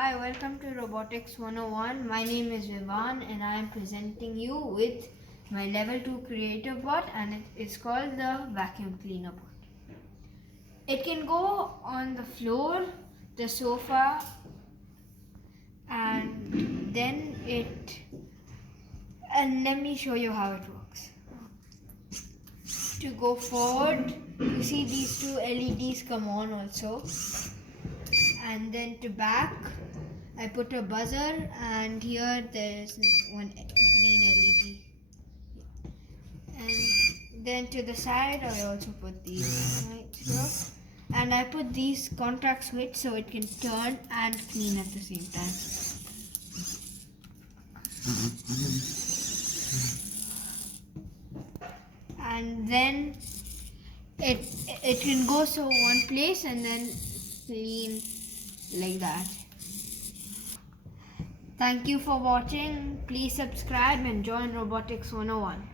Hi, welcome to Robotics 101. My name is Vivaan and I am presenting you with my level 2 creative bot, and it is called the vacuum cleaner bot. It can go on the floor, the sofa, and let me show you how it works. To go forward, you see these two LEDs come on also. And then to back, I put a buzzer, and here there's one green LED. And then to the side, I also put these right here. And I put these contact switch so it can turn and clean at the same time. And then it can go so one place and then clean like that. Thank you for watching. Please subscribe and join Robotics 101.